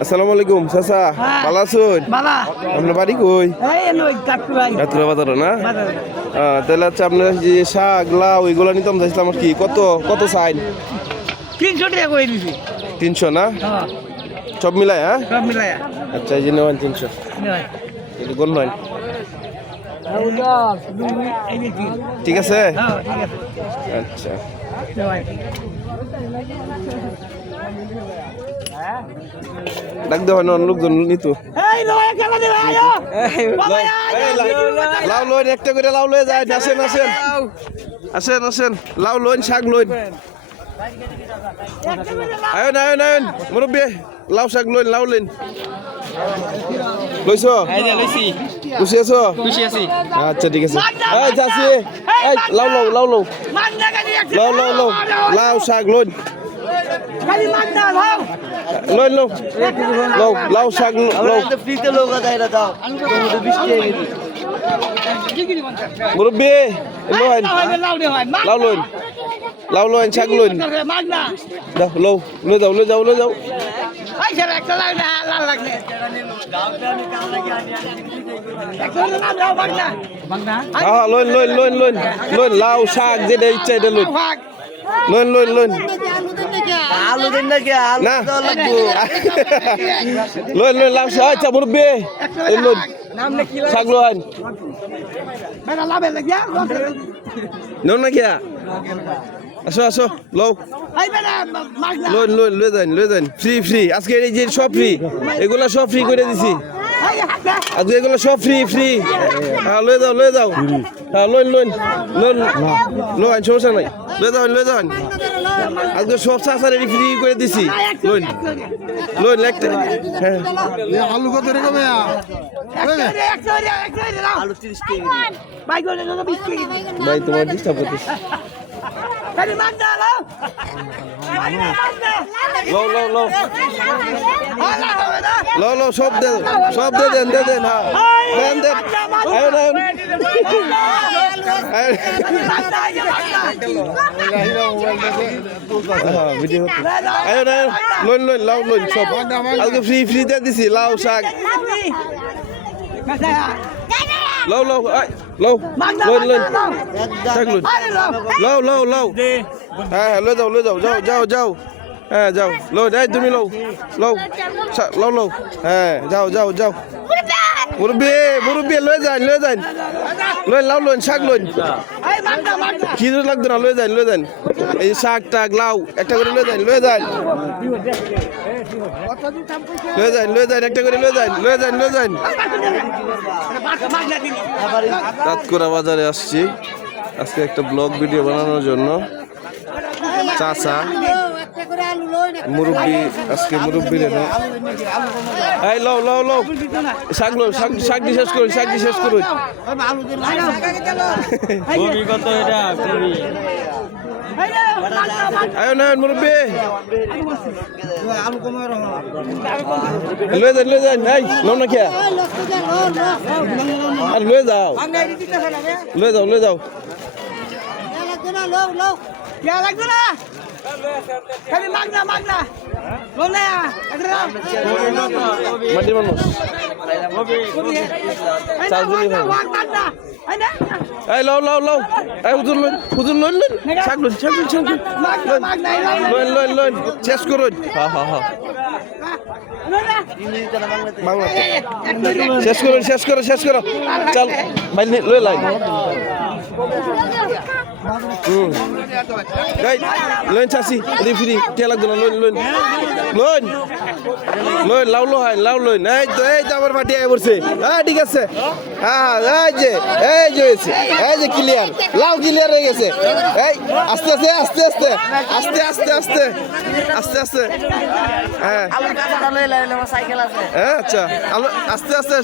আসসালামু আলাইকুম চাচা, ভালো আছেন? আপনার বাড়ি কই? কাতুরা বাজার না? তাহলে আচ্ছা, আপনার যে শাক লাউ এগুলো নিতাম চাইছিলাম আর কি, কত কত চাই? 300 টাকা করে দিছি। 300 না? সব মিলাই? হ্যাঁ সব মিলাই। আচ্ছা, এই যে নেওয়ান 300, এটা কোন নয়? ঠিক আছে, আচ্ছা। ডাক দেওয়া না লোকজন নিত। লাউ লইন, একটা করে লাউ লয়ে যায়। আসেন আসেন আসেন আসেন, লাউ লইন, শাক লইন। আয়ন আয়ন আয়ন মুরব্বী, লাউ শাক লইন, লাউ লইন। লইছ? খুশি আছো? আচ্ছা ঠিক আছে। এই যাচ্ছি, এই লাউ লাউ লাউ লাউ লাউ লাউ লাউ লাউ শাক লইন, লইন লাউ লাউ লাউ শাক লাউ। মুরব্বী লইন, লাউ লইন, লাউ লইন, শাক লইন। দাও লাউ লই যাও, লই যাও, লই যাও। হ্যাঁ লইন লইন লইন লইন লইন, লাউ শাক যেটা ইচ্ছা এটা লইন, লইন লইন লইন। আলু দিন নাকি না লইন লইন লাউ শাক। আচ্ছা মুরব্বী এই লইন শাক লইন। নো না কিয়া, আসো আসো লও, লইন লইন লই যান, লই যান। ফ্রি ফ্রি আজকে এই যে সব ফ্রি, এগুলা সব ফ্রি করে দিছি আজকে, এগুলো সব ফ্রি ফ্রি। হ্যাঁ লই যাও, লই যাও। হ্যাঁ লইন লইন লইন লইন, সমস্যা নাই, লই যাও, লই যাও। আজকে সব চাষারে ফ্রি করে দিছি, লইন লইন একটা। হ্যাঁ আলু কত রকম? আলু 30 টাকা। ভাই তোমার ডিস্টার্ব করতেছি। লো লো লো লো লো, সব দেন, সব দে দেন, দে দেন। হ্যাঁ দেন দেন, আয়ন আয়ন ভিডিও আয়ন আয়ন, লইন লইন লাউ লইন সব আজকে ফ্রি ফ্রি দিয়ে দিছি, লাউ শাক লাউ লাউ লাউ লইন লইন শাক লইন, লাউ লাউ লাউ। হ্যাঁ হ্যাঁ লই যাও, লই যাও, যাও যাও যাও। হ্যাঁ যাও লও, এই তুমি লও লও লাউ লও। হ্যাঁ যাও যাও যাও। মুরব্বী মুরব্বী লই যান, লই যান, লইন লাউ লইন, শাক লইন। খিদে লাগতো না, লই যান, লই যান। এই শাক টাক লাউ একটা করে লই যান, লই যান, লই যান, লই যান, একটা করে লই যান, লই যান, লই যান। রাতকুরা বাজারে আসছি আজকে একটা ব্লগ ভিডিও বানানোর জন্য। চাচা মুরব্বী, আজকে মুরব্বী রেনো। এই লও লও লও শাক লও, শাক শাক দিয়ে শেষ করুন, শাক দিয়ে শেষ করুন। আয়ো না মুরব্বী, লয়ে যান, লয়ে যান। এই লও না খেয়া, আর লয়ে যাও, লয়ে যাও, লয়ে যাও। মাটির মানুষ এই লও লও লও, এই হুজুর লইন, হুজুর লইন লইন, শাক লইন, শাক লইন, শাক লইন, লইন লইন শেষ করুন। হ্যাঁ হ্যাঁ হ্যাঁ বাংলা শেষ করুন, শেষ করো, শেষ করো। চল ভাই লই লাই। লইন চাষি ফ্রি কে লাগতো না, লইন লইন লইন লইন, লাউ লো হয়, লাউ লইন। এই তো এই তো আমার মাটি আয় পড়ছে। হ্যাঁ ঠিক আছে, হ্যাঁ এই যে হয়েছে, এই যে ক্লিয়ার, লাউ ক্লিয়ার হয়ে গেছে। এই আস্তে আস্তে আস্তে আস্তে আস্তে আস্তে আস্তে আস্তে আস্তে। হ্যাঁ হ্যাঁ আচ্ছা, আস্তে আস্তে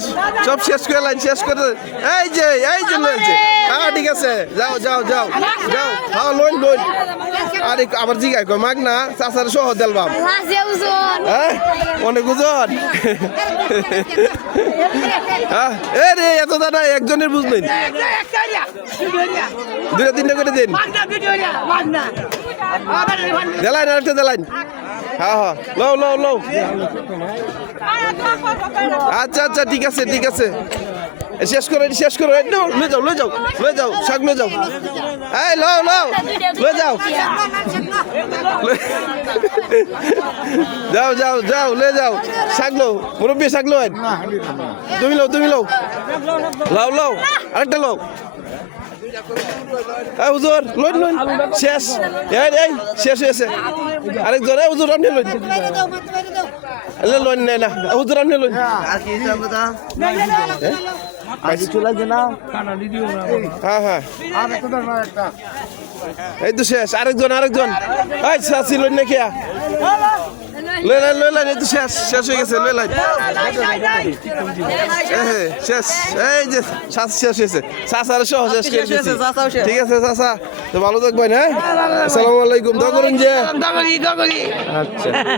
সব শেষ করে লাইন, শেষ করে। এই যে লইছে। হ্যাঁ ঠিক আছে, যাও যাও যাও যাও। হ্যাঁ লোন লোন। আরে আবার জিগাই কয় মাগ না, চাচার সহ দেলবাম। হ্যাঁ অনেক ওজন। হ্যাঁ এ রে এত দাদা একজনের বুঝলেন, দুটা তিনটা করে দিন। দেলাইন আরেকটা দেলাইন। হ্যাঁ হ্যাঁ লও লও লও আচ্ছা আচ্ছা ঠিক আছে ঠিক আছে শেষ করো শেষ করো লয়ে যাও লয়ে যাও লয়ে যাও শাক লয়ে যাও এই লও লও লয়ে যাও যাও যাও যাও লয়ে যাও শাক লো মুরব্বী শাক লো তুমি লও লাও লাও আরেকটা লও এই হুজুর লইন লইন শেষ এই শেষ হয়েছে আরেকজন এই হুজুর আপনি লইন লইন না হুজুর আপনি লইন আর কি জানবো তা আজ চলে যে না হ্যাঁ হ্যাঁ এই তো শেষ আরেকজন এই চাচি লইন না কে লইলেন এই তো শেষ হয়ে গেছে লইলেন শেষ এই যে শেষ হয়েছে চাচার সহ শেষ করে দিয়েছি ঠিক আছে চাচা তো ভালো থাকবেন হ্যাঁ আসসালামু আলাইকুম দোয়া করুন যে দগরি আচ্ছা